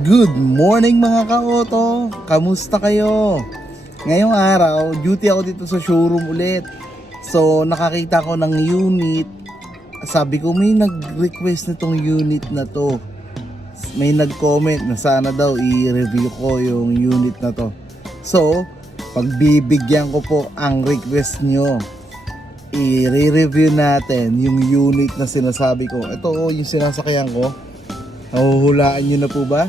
Good morning mga ka-auto! Kamusta kayo? Ngayong araw, duty ako dito sa showroom ulit. So nakakita ko ng unit. Sabi ko may nag-request nitong unit na to. May nag-comment na sana daw i-review ko yung unit na to. So pagbibigyan ko po ang request nyo. I-review natin yung unit na sinasabi ko. Ito yung sinasakyan ko. Nahuhulaan nyo na po ba?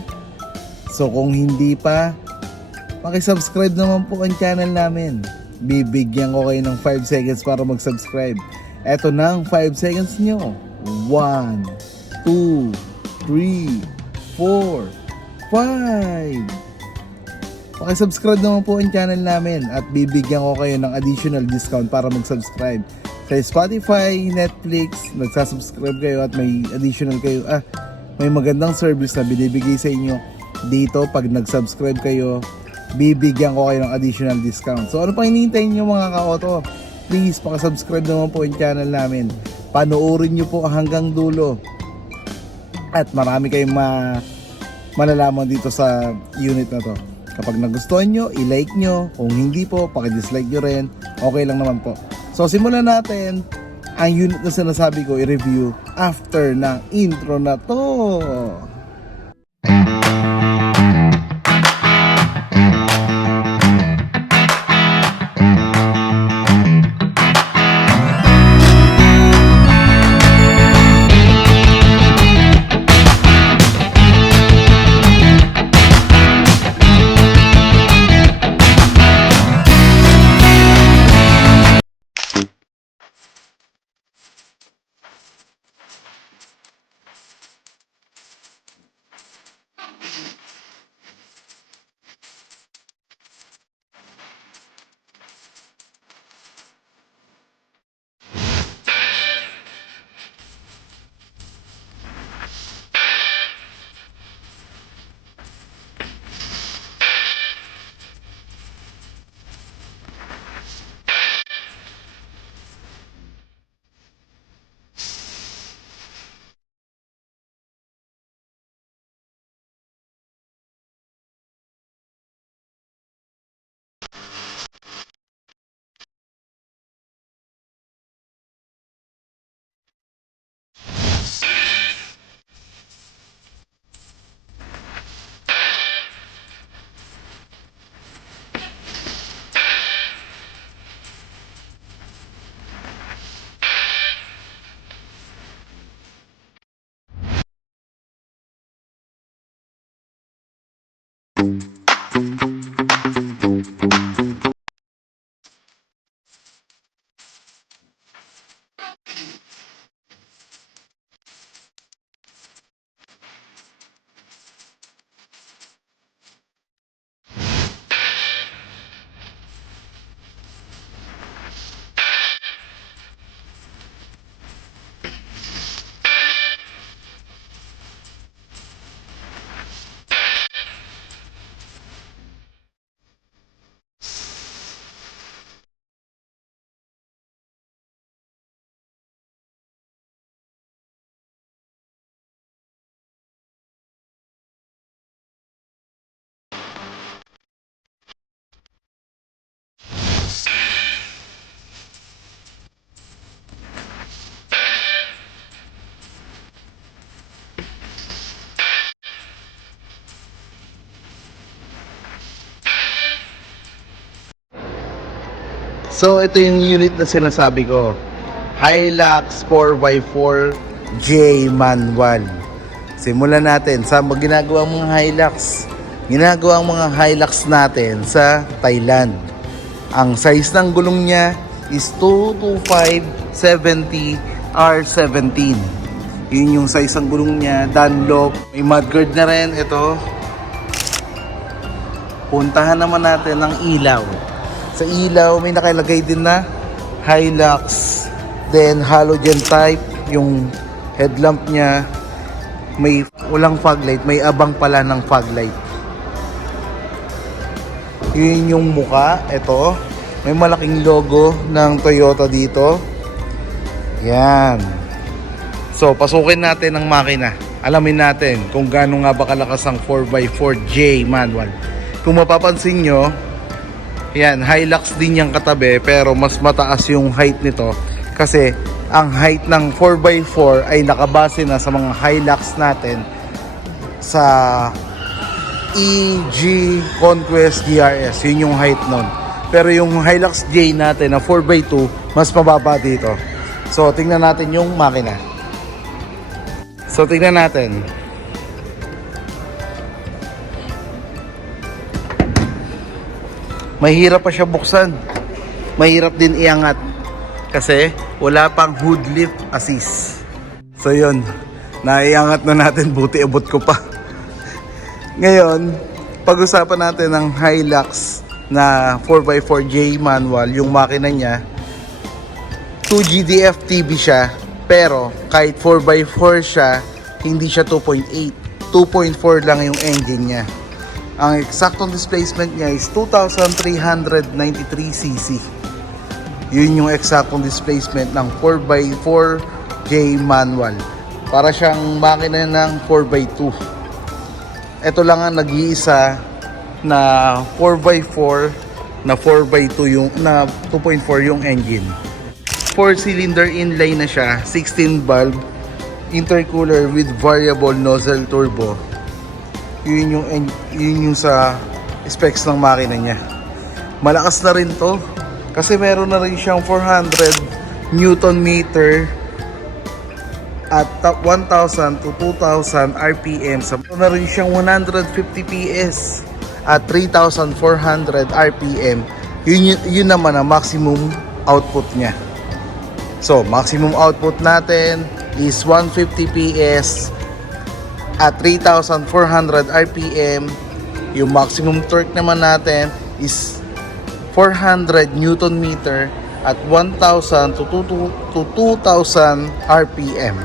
So kung hindi pa, pakisubscribe naman po ang channel namin. Bibigyan ko kayo ng 5 seconds para mag-subscribe. Eto na ang 5 seconds nyo. 1, 2, 3, 4, 5. Pakisubscribe naman po ang channel namin at bibigyan ko kayo ng additional discount para mag-subscribe. Sa Spotify, Netflix, nagsasubscribe kayo at may additional kayo. May magandang service na binibigay sa inyo dito. Pag nag-subscribe kayo, bibigyan ko kayo ng additional discount. So ano pang hinihintay nyo mga ka-auto? Please pakisubscribe naman po yung channel namin. Panoorin nyo po hanggang dulo. At marami kayong malalaman dito sa unit na to. Kapag nagustuhan nyo, i-like nyo. Kung hindi po, pakidislike nyo rin. Okay lang naman po. So simulan natin ang unit na sinasabi ko i-review after ng intro na to. So ito yung unit na sinasabi ko, Hilux 4x4 J manual. Simulan natin sa ginagawa mga Hilux. Ginagawa ang mga Hilux natin sa Thailand. Ang size ng gulong niya is 225/70 R17. Yun yung size ng gulong niya. Dunlop. May mudguard na rin. Ito. Puntahan naman natin ang ilaw. Sa ilaw, may nakalagay din na Hilux. Then, halogen type. Yung headlamp niya, may walang fog light. May abang pala ng fog light. Yun yung muka. Ito. May malaking logo ng Toyota dito. Yan. So, pasukin natin ang makina. alamin natin kung gaano nga ba kalakas ang 4x4J manual. Kung mapapansin nyo, yan, Hilux din yung katabi pero mas mataas yung height nito kasi ang height ng 4x4 ay nakabase na sa mga Hilux natin sa EG Conquest DRS. Yun yung height nun. Pero yung Hilux J natin na 4x2 mas mababa dito. So tingnan natin yung makina. So tingnan natin. Mahirap pa siya buksan. Mahirap din iangat kasi wala pang hood lift assist. So yun, naiangat na natin, buti abot ko pa. Ngayon, pag-usapan natin ng Hilux na 4x4J manual. Yung makina niya 2 GDF TV siya, pero kahit 4x4 siya, hindi siya 2.8, 2.4 lang yung engine niya. Ang eksaktong displacement niya is 2,393cc. Yun yung eksaktong displacement ng 4x4J manual. Para siyang makina ng 4x2. Ito lang ang nag-iisa na 4x4 na 4x2 yung na 2.4 yung engine. 4-cylinder inline na siya, 16 valve, intercooler with variable nozzle turbo. Yun yung sa specs ng makina niya. Malakas na rin to kasi meron na rin siyang 400 Newton meter at 1,000 to 2,000 RPM. Meron na rin siyang 150 PS at 3,400 RPM. Yun naman ang maximum output niya. So, maximum output natin is 150 PS at 3,400 RPM. Yung maximum torque naman natin is 400 Newton meter at 1,000 to 2,000 RPM.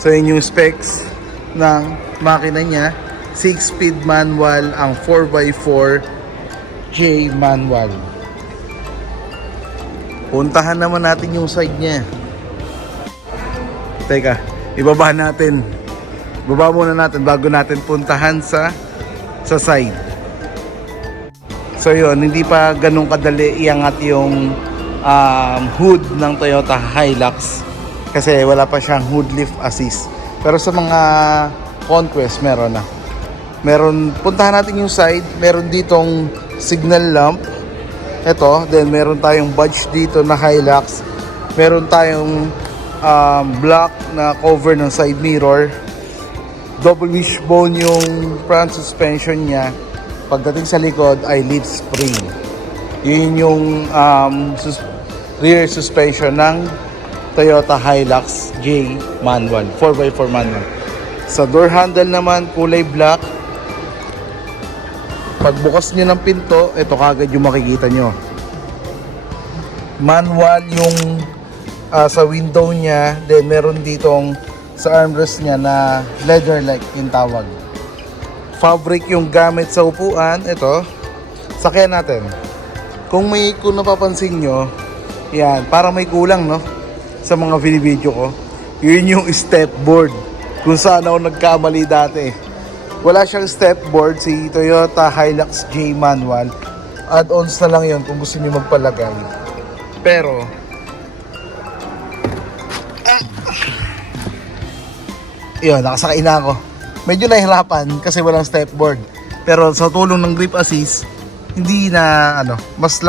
So, yun yung specs ng makina niya. 6-speed manual ang 4x4J manual. Puntahan naman natin yung side niya. Teka, ibaba natin. Baba muna natin bago natin puntahan sa side. So yun, hindi pa ganun kadali iangat yung hood ng Toyota Hilux kasi wala pa siyang hood lift assist. Pero sa mga Conquest meron na. Puntahan natin yung side. Meron ditong signal lamp. Ito, then meron tayong badge dito na Hilux. Meron tayong black na cover ng side mirror. Double wishbone yung front suspension niya. Pagdating sa likod ay leaf spring. Yun yung rear suspension ng Toyota Hilux J manual, 4x4 manual. Sa door handle naman, kulay black. Pagbukas nyo ng pinto, ito kagad yung makikita nyo. Manual yung sa window niya. Then meron ditong sa armrest niya na leather-like yung tawag. Fabric yung gamit sa upuan. Ito, sakyan natin. Kung napapansin nyo, yan, parang may kulang, no? Sa mga video ko. Yun yung step board. Kung saan ako nagkamali dati. Wala siyang step board si Toyota Hilux J manual. Add-ons na lang yun kung gusto niyo magpalagay. Pero yun, nakasakay na ako. Medyo nahihirapan kasi walang step board. Pero sa tulong ng grip assist, hindi na mas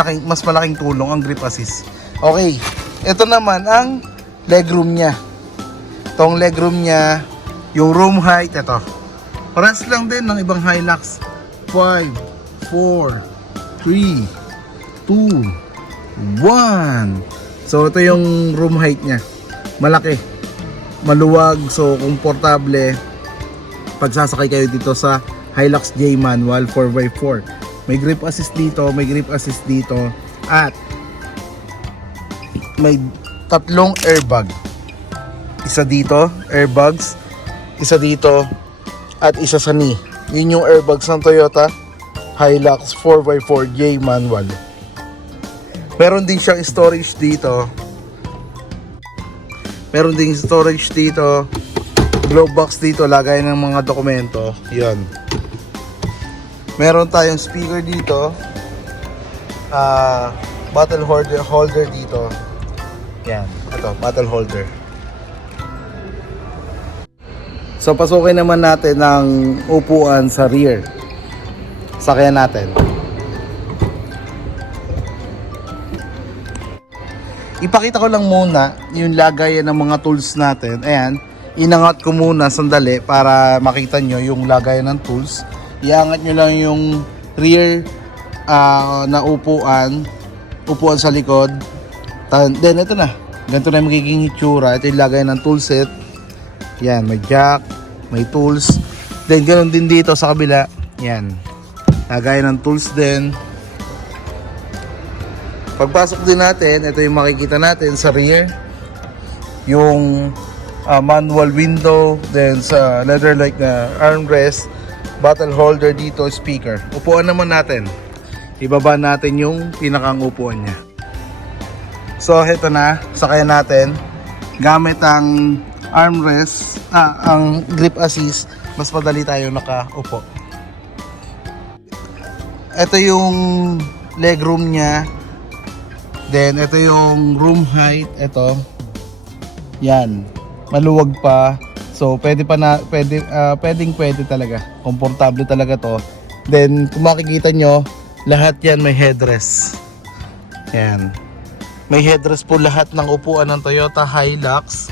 malaking tulong ang grip assist. Okay, ito naman ang legroom niya. Itong legroom niya, yung room height, ito. Parehas lang din ng ibang Hilux. 5, 4, 3, 2, 1. So ito yung room height niya. Malaki, maluwag, so komportable pag sasakay kayo dito sa Hilux J manual 4x4. May grip assist dito, may grip assist dito, at may tatlong airbag. Isa dito, airbags, isa dito, at isa sa knee. Yun yung airbags ng Toyota Hilux 4x4J manual. Meron din siyang storage dito. Meron ding storage dito. glove box dito, lagay ng mga dokumento. Yun. Meron tayong speaker dito. Bottle holder dito. Yan. Ito, bottle holder. So, pasukin naman natin ang upuan sa rear. Sakyan natin. Ipakita ko lang muna yung lagayan ng mga tools natin. Ayan, inangat ko muna sandali para makita nyo yung lagayan ng tools. Iangat nyo lang yung rear na upuan sa likod. Then ito na, ganito na yung magiging itsura. Ito yung lagayan ng tool set. Yan, may jack, may tools. Then ganoon din dito sa kabila. Yan, lagayan ng tools din. Pagpasok din natin, ito yung makikita natin sa rear. Yung manual window, then sa leather-like na armrest, bottle holder dito, speaker. Upuan naman natin. Ibaba natin yung pinakang upuan niya. So, ito na. Sakayan natin. Gamit ang armrest, ang grip assist, mas madali tayo nakaupo. Ito yung legroom niya. Then, ito yung room height. Ito. Yan. Maluwag pa. So, pwede talaga. Komportable talaga to. Then, kung makikita nyo, lahat yan may headrest. Yan. May headrest po lahat ng upuan ng Toyota Hilux.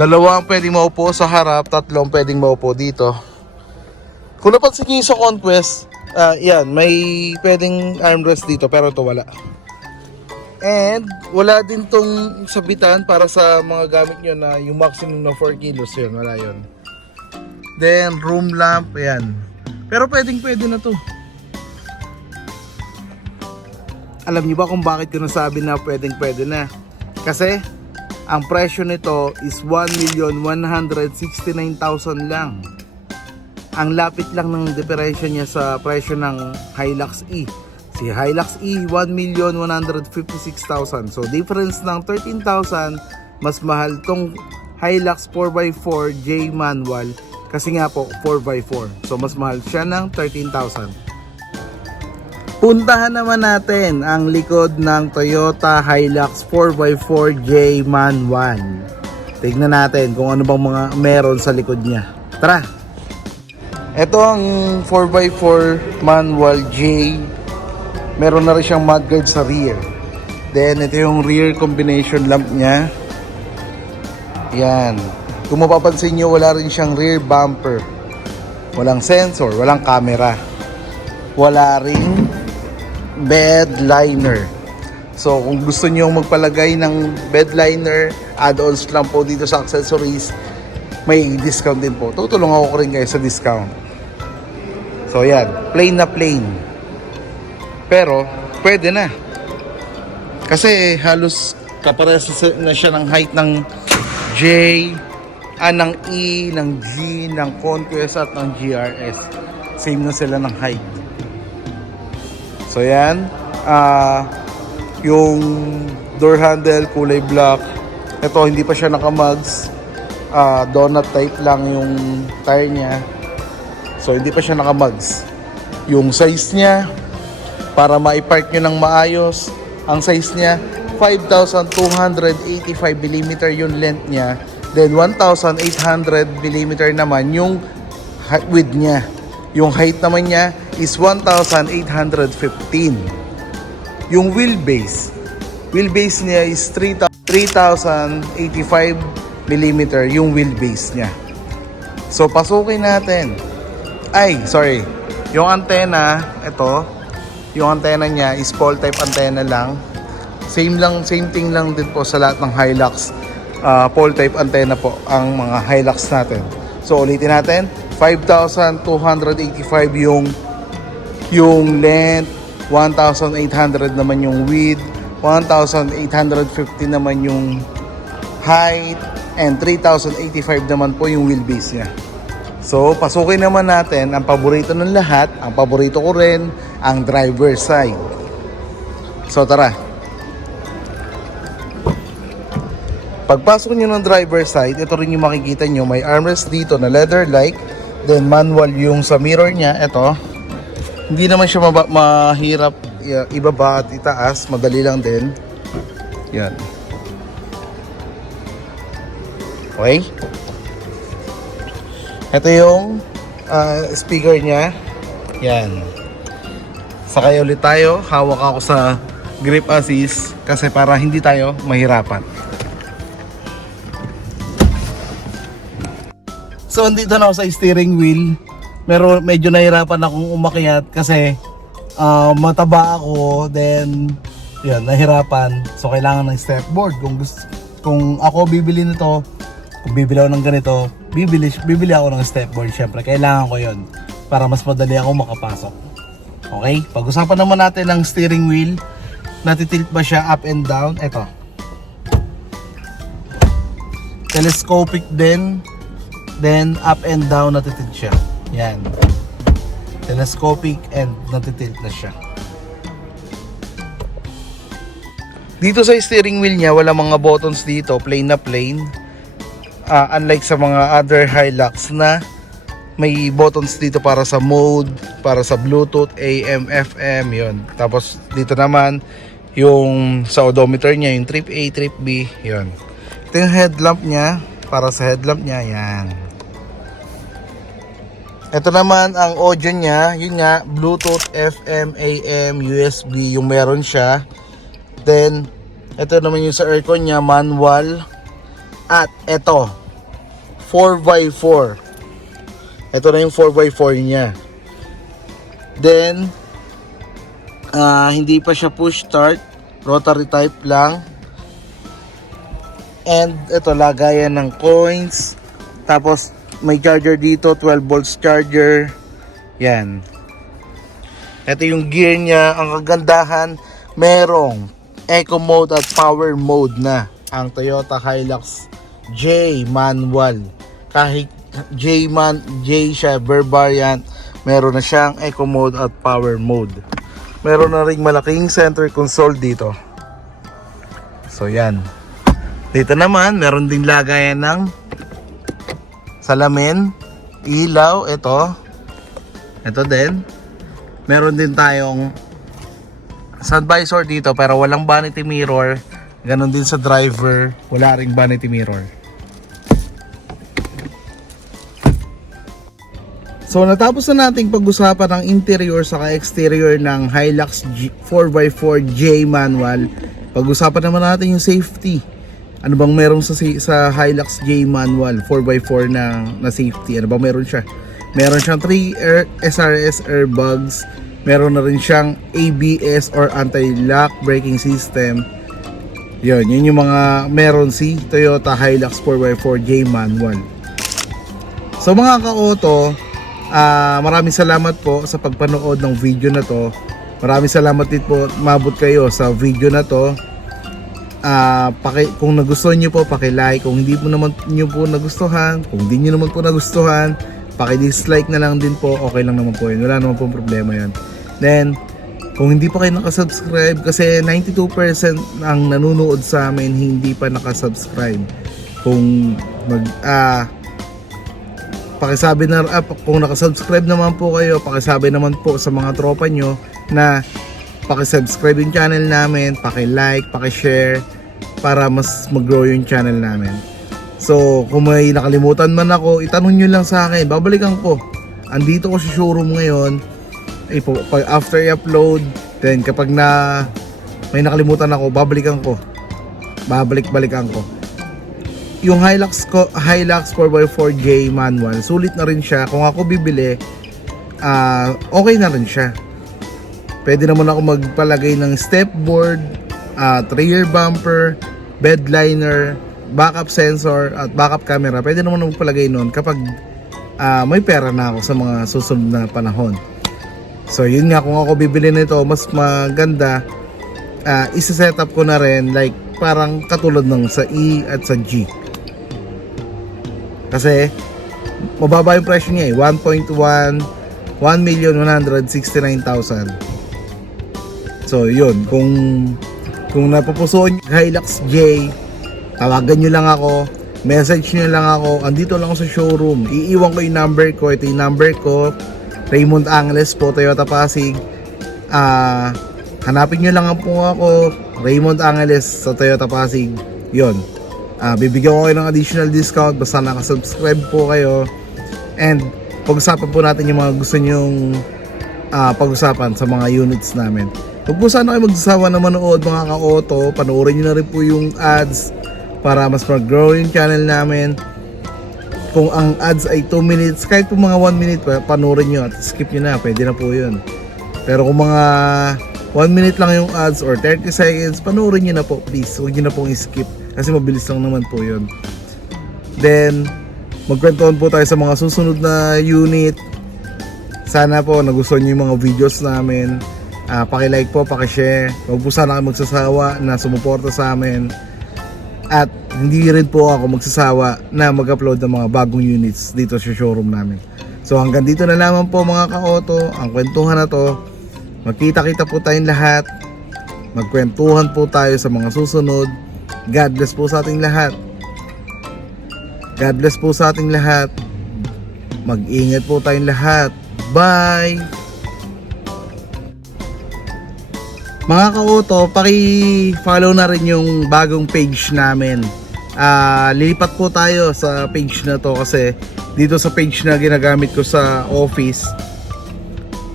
2 ang pwedeng maupo sa harap, 3 pwedeng maupo dito. Kung napansin nyo sa Conquest, yan, may pwedeng armrest dito, pero ito wala. And wala din tong sabitan para sa mga gamit nyo na yung maximum na 4 kilos yun, wala yun. Then room lamp, ayan. Pero pwede na to. Alam nyo ba kung bakit ko nasabi na pwede na? Kasi ang presyo nito is 1,169,000 lang. Ang lapit lang ng diferensya niya sa presyo ng Hilux E. Si Hilux E, 1,156,000. So, difference ng 13,000, mas mahal tong Hilux 4x4 J manual. Kasi nga po, 4x4. So, mas mahal siya ng 13,000. Puntahan naman natin ang likod ng Toyota Hilux 4x4 J manual. Tignan natin kung ano bang mga meron sa likod niya. Tara! Ito ang 4x4 manual J. Meron na rin siyang mudguard sa rear. Then ito yung rear combination lamp niya. Yan. Kung mapapansin nyo, wala rin siyang rear bumper. Walang sensor, walang camera. Wala rin bed liner. So kung gusto nyo magpalagay ng bed liner, add-ons lang po dito sa accessories, may discount din po. Tutulong ako rin kayo sa discount. So yan, plain na plain. Pero, pwede na. Kasi halos kapares na siya ng height ng J, ng E, ng G, ng Conquest at ng GRS. Same na sila ng height. So yan. Yung door handle, kulay black. Ito, hindi pa siya naka-mugs. Donut type lang yung tire niya. So, hindi pa siya naka-mugs. Yung size niya, para ma-park nyo ng maayos, ang size niya 5,285mm yung length niya, then 1,800mm naman yung width niya. Yung height naman niya is 1,815. Yung wheelbase niya is 3,085mm yung wheelbase niya. So pasukin natin. Yung antena, ito, yung antena niya is pole type antena lang. Same thing lang din po sa lahat ng Hilux. Pole type antena po ang mga Hilux natin. So ulitin natin, 5,285 yung length, 1,800 naman yung width, 1,850 naman yung height, and 3,085 naman po yung wheelbase niya. So, pasukin naman natin ang paborito ng lahat. Ang paborito ko rin, ang driver side. So, tara. Pagpasok nyo ng driver side, ito rin yung makikita nyo. May armrest dito na leather-like. Then manual yung sa mirror niya. Ito. Hindi naman siya mahirap ibaba at itaas. Madali lang din. Yan. Okay. Ito yung speaker niya. Yan. Sakay ulit tayo. Hawak ako sa grip assist kasi para hindi tayo mahirapan. So andito na ako sa steering wheel. Pero medyo nahirapan akong umakyat kasi mataba ako, then yun, nahirapan. So kailangan ng step board. Kung ako bibili nito, kung bibili ako ng ganito, bibili ako ng step board. Syempre kailangan ko yun para mas madali ako makapasok. Okay, pag-usapan naman natin ng steering wheel. Natitilt ba siya up and down? Ito. Telescopic din. Then up and down natitilt siya. Yan. Telescopic and natitilt na siya. Dito sa steering wheel niya, wala mga buttons dito, plain na plain. Unlike sa mga other Hilux na may buttons dito para sa mode, para sa Bluetooth, AM, FM, yon. Tapos dito naman yung sa odometer niya, yung trip A, trip B, yon. Ito yung headlamp niya, para sa headlamp niya, yan. Ito naman ang audio niya, yun nga, Bluetooth, FM, AM, USB, yung meron siya. Then, ito naman yung sa aircon niya, manual. At ito, 4x4. Ito na yung 4x4 niya. Then, hindi pa siya push start, rotary type lang. And ito, lagayan ng coins. Tapos, may charger dito, 12 volts charger. Yan. Ito yung gear niya. Ang kagandahan, merong eco mode at power mode na ang Toyota Hilux J manual. Kahit J siya, Verb variant, meron na siyang eco mode at power mode. Meron na ring malaking center console dito. So yan. Dito naman, meron ding lagayan ng salamin, ilaw, ito din. Meron din tayong sun visor dito pero walang vanity mirror. Ganon din sa driver, wala ring vanity mirror. So natapos na nating pag-usapan ang interior saka exterior ng Hilux 4x4J manual. Pag-usapan naman natin yung safety. Ano bang meron sa Hilux J manual 4x4 na safety? Ano bang meron siya? Meron siyang 3 SRS airbags. Meron na rin siyang ABS or anti-lock braking system. Yun yung mga meron si Toyota Hilux 4x4J manual. So mga ka-auto, maraming salamat po sa pagpanood ng video na to. Maraming salamat din po mabot kayo sa video na to. Kung nagustuhan nyo po, paki-like. Kung hindi po naman nyo po nagustuhan, kung hindi nyo naman po nagustuhan, paki-dislike na lang din po. Okay lang naman po yun. Wala naman po problema yun. Then, kung hindi pa kayo nakasubscribe, kasi 92% ang nanonood sa amin hindi pa nakasubscribe. Kung pakisabi na, kung nakasubscribe naman po kayo, pakisabi naman po sa mga tropa nyo na paki-subscribe yung channel namin, paki-like, paki-share para mas mag-grow yung channel namin. So, kung may nakalimutan man ako, itanong nyo lang sa akin, babalikan ko. Andito ko sa showroom ngayon, after i-upload, then kapag may nakalimutan ako, babalikan ko. Babalik-balikan ko. Yung Hilux 4x4J manual, sulit na rin siya. Kung ako bibili, okay na rin siya. Pwede naman ako magpalagay ng step board, rear bumper, bed liner, backup sensor at backup camera. Pwede naman ako magpalagay nun kapag may pera na ako sa mga susunod na panahon. So yun nga, kung ako bibili nito, mas maganda, isa-set up ko na rin like parang katulad ng sa E at sa G. Kasi mababa yung presyo niya 1,169,000. So yun, kung napupusuan yung Hilux J tawagan nyo lang ako, message nyo lang ako, andito lang ako sa showroom. Iiwan ko yung number ko, ito yung number ko, Raymond Angeles po, Toyota Pasig. Hanapin nyo lang po ako, Raymond Angeles sa Toyota Pasig. Yun. Bibigyan ko kayo ng additional discount basta nakasubscribe po kayo. And pag-usapan po natin yung mga gusto nyong pag-usapan sa mga units namin. Huwag po sana kayo magsasawa na manood mga ka-auto. Panoorin nyo na rin po yung ads para mas mag-grow yung channel namin. Kung ang ads ay 2 minutes, kahit po mga 1 minute panoorin nyo at skip nyo na, pwede na po yun. Pero kung mga 1 minute lang yung ads or 30 seconds, panoorin nyo na po please. Huwag nyo na pong skip kasi mabilis lang naman po yun. Then magkwentuhan po tayo sa mga susunod na unit. Sana po nagustuhan nyo yung mga videos namin. Paki-like po, paki-share. Huwag po sana kayo magsasawa na sumuporta sa amin. At hindi rin po ako magsasawa na mag-upload ng mga bagong units dito sa showroom namin. So hanggang dito na lamang po mga ka-auto, ang kwentuhan na to. Magkita-kita po tayong lahat. Magkwentuhan po tayo sa mga susunod. God bless po sa ating lahat. God bless po sa ating lahat. Mag-ingat po tayong lahat. Bye! Mga ka-auto, paki-follow na rin yung bagong page namin. Lilipat po tayo sa page na to kasi dito sa page na ginagamit ko sa office,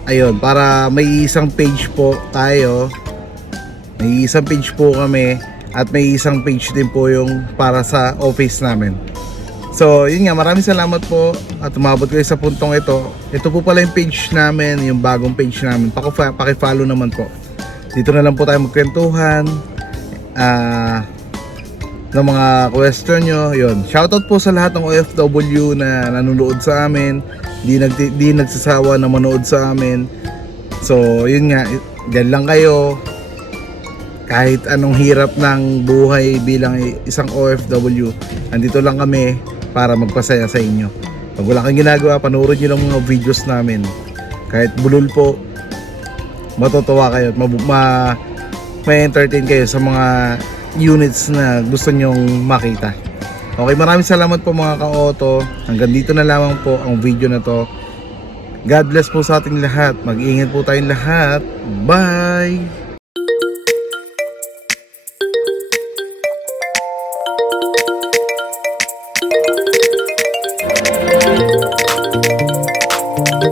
ayun, para may isang page po tayo. May isang page po kami at may isang page din po yung para sa office namin. So yun nga, maraming salamat po at umabot kayo sa puntong ito. Ito po pala yung page namin, yung bagong page namin. Paki-follow naman po. Dito na lang po tayo magkwentuhan ng mga question nyo. Yun. Shoutout po sa lahat ng OFW na nanonood sa amin. Di nagsasawa na manood sa amin. So yun nga, dyan lang kayo. Kahit anong hirap ng buhay bilang isang OFW, andito lang kami para magpasaya sa inyo. Pag wala kang ginagawa, panoorin nyo lang mga videos namin. Kahit bulol po, matutuwa kayo at may entertain kayo sa mga units na gusto nyong makita. Okay, maraming salamat po mga ka-auto. Hanggang dito na lamang po ang video na to. God bless po sa ating lahat. Mag-ingat po tayong lahat. Bye!